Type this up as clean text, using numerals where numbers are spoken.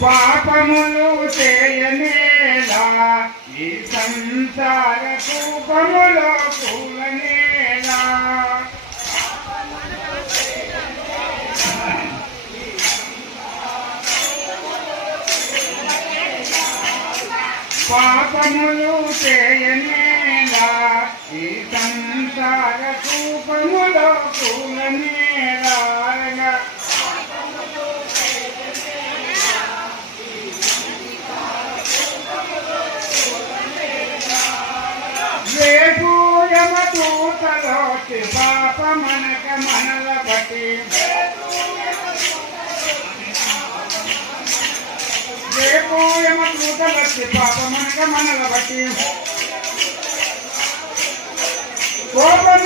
పాపములు చేయనేలా ఈ సంసార కూపములో కూలనేలా పాపములు చేయనేలా ఈ సంసార కూపములో కూలనేలా రేపు యమదూతలోచి పాప మనక మనల బట్టి రేపు యమదూతలోచి పాప మనక మనల బట్టి కోపం